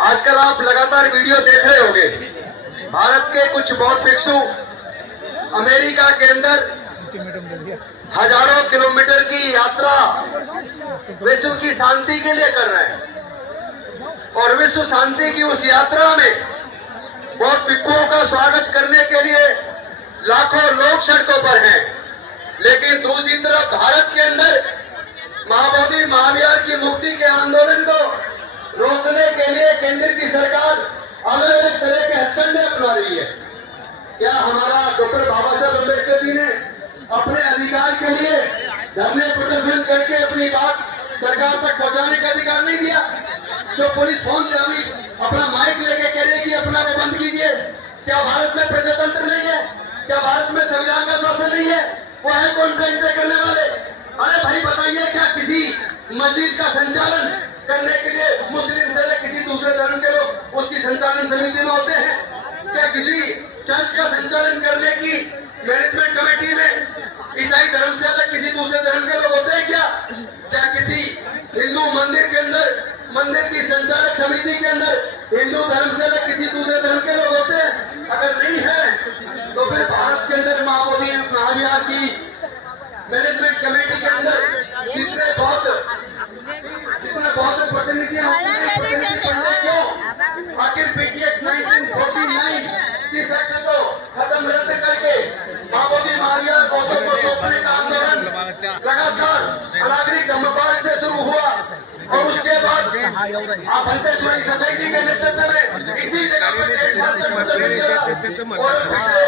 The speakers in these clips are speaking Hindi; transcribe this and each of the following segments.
आजकल आप लगातार वीडियो देख रहे होंगे। भारत के कुछ बौद्ध भिक्षु अमेरिका के अंदर हजारों किलोमीटर की यात्रा विश्व की शांति के लिए कर रहे हैं और विश्व शांति की उस यात्रा में बौद्ध भिक्षुओं का स्वागत करने के लिए लाखों लोग सड़कों पर हैं। लेकिन दूसरी तरफ भारत के अंदर महाबोधि महावीर की मुक्ति के आंदोलन को रोकने के लिए केंद्र की सरकार अलग अलग तरह के हथकंडे अपना रही है। क्या हमारा डॉक्टर बाबा साहब अम्बेडकर जी ने अपने अधिकार के लिए धरने प्रदर्शन करके अपनी बात सरकार तक पहुंचाने का अधिकार नहीं दिया? जो पुलिस फोन पे अभी अपना माइक लेके कह रही है कि अपना को बंद कीजिए, क्या भारत में प्रजातंत्र नहीं है? क्या भारत में संविधान का शासन नहीं है? वो है कौन सा इंतजार करने वाले? अरे भाई बताइए, क्या किसी मस्जिद का संचालन करने के लिए मुस्लिम से या किसी दूसरे धर्म के लोग उसकी संचालन समिति में होते हैं? क्या किसी चर्च का संचालन करने की मैनेजमेंट कमेटी में ईसाई धर्म से अलग किसी दूसरे धर्म के लोग होते हैं? क्या किसी हिंदू मंदिर के अंदर, मंदिर की संचालक समिति के अंदर हिंदू धर्म से अलग किसी दूसरे धर्म के लोग होते हैं? अगर नहीं है तो फिर भारत के अंदर महाबोधि महावीर की मैनेजमेंट कमेटी के अंदर जितने बहुत प्रतिनिधियां होते हैं, क्यों? आखिर पीटीएस 1949 की एक्ट को खत्म रद्द करके महाबोधि महावीर बौद्धों को सौंपने का आंदोलन लगातार नागरिक धम्मपाल से शुरू हुआ और उसके बाद आप हंतेश्वरी सोसाइटी के नेतृत्व में इसी जगह पर 1.5 साल तक और पिछले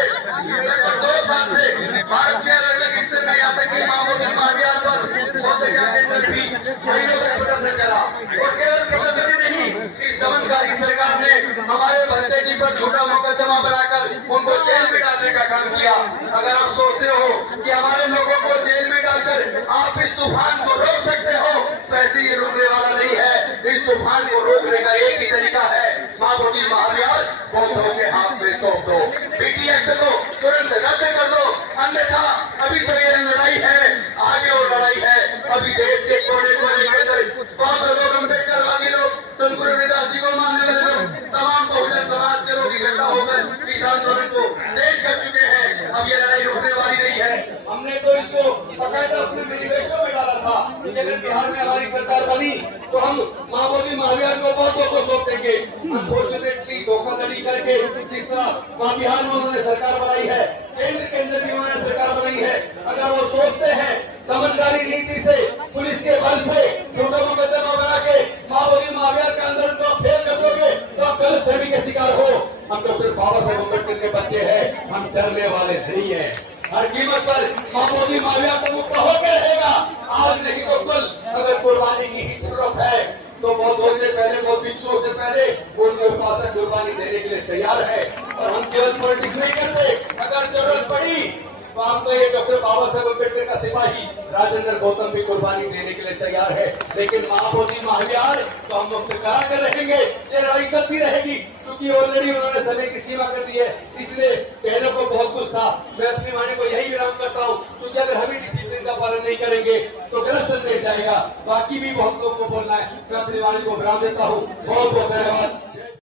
लगभग 2 साल से भारत के अलग अलग हिस्से में यहाँ तक कि महाबोधि महावीर पर बौद्ध के अंदर भी महीनों तक प्रदर्शन चला। और केवल प्रदर्शन ही नहीं, इस दमनकारी सरकार ने हमारे भंते जी पर झूठा मुकदमा बनाकर उनको जेल में डालने का काम किया। अगर आप सोचते हो कि हमारे लोगों को जेल में डालकर आप इस तूफान को रोक सकते हो, तो ऐसे ये रोकने वाला नहीं है। इस तूफान को रोकने का एक ही तरीका है, महाबोधि महावीर बौद्धों के हाथ में सौंप दो। पीटी एक्ट को तुरंत रद्द कर दो, अन्यथा अभी तो ये लड़ाई है, आगे और लड़ाई है। अभी देश के कोने कोने के अंदर बौद्ध लोग, अम्बेडकरवादी लोग, संत गुरु रविदास जी को मानने वाले लोग, तमाम बहुजन समाज के लोग इकट्ठा होकर इस आंदोलन को तेज कर चुके हैं। अब ये लड़ाई रुकने वाली नहीं है। हमने तो इसको बाकायदा अपने मैनिफेस्टो में डाला था कि अगर बिहार में हमारी सरकार बनी तो हम महाबोधि महावीर को बौद्धों को सौंप देंगे। अनफॉर्चुनेटली धोखाधड़ी करके जिस तरह वहाँ बिहार में उन्होंने सरकार बनाई है, केंद्र के अंदर भी उन्होंने सरकार बनाई है, अगर वो सोचते हैं दमनकारी नीति से, पुलिस के बल से छोटा मुकदमा बना के महाबोधि महावीर के आंदोलन को फेल कर दोगे तो आप गलत फहमी के शिकार हो। हम डॉक्टर बाबा साहेब अम्बेडकर के बच्चे हैं, हम डरने वाले नहीं है। हर कीमत पर महाबोधि महावीर को मुक्त होकर रहेगा, आज नहीं तो कल। अगर कुर्बानी की ही जरूरत है तो बहुत से पहले, बहुत भिक्षुओं से पहले उनके उपासक कुर्बानी देने के लिए तैयार है। और हम केवल पॉलिटिक्स नहीं करते, अगर जरूरत पड़ी तो आपको ये डॉक्टर बाबा साहेब अम्बेडकर का सिपाही राजेंद्र गौतम भी कुर्बानी देने के लिए तैयार है। लेकिन महाबोधि महावीर तो हम मुक्त करा कर रहेंगे, ये लड़ाई चलती रहेगी, क्योंकि ऑलरेडी उन्होंने समय की सीमा कर दी है। इसलिए पहले को बहुत कुछ था। मैं अपनी वाणी को यही विराम करता हूँ, क्योंकि अगर हम ही डिसिप्लिन का पालन नहीं करेंगे तो गलत संदेश जाएगा। बाकी भी बहुत लोगों को बोलना है, मैं अपनी वाणी को विराम देता हूँ। बहुत बहुत धन्यवाद।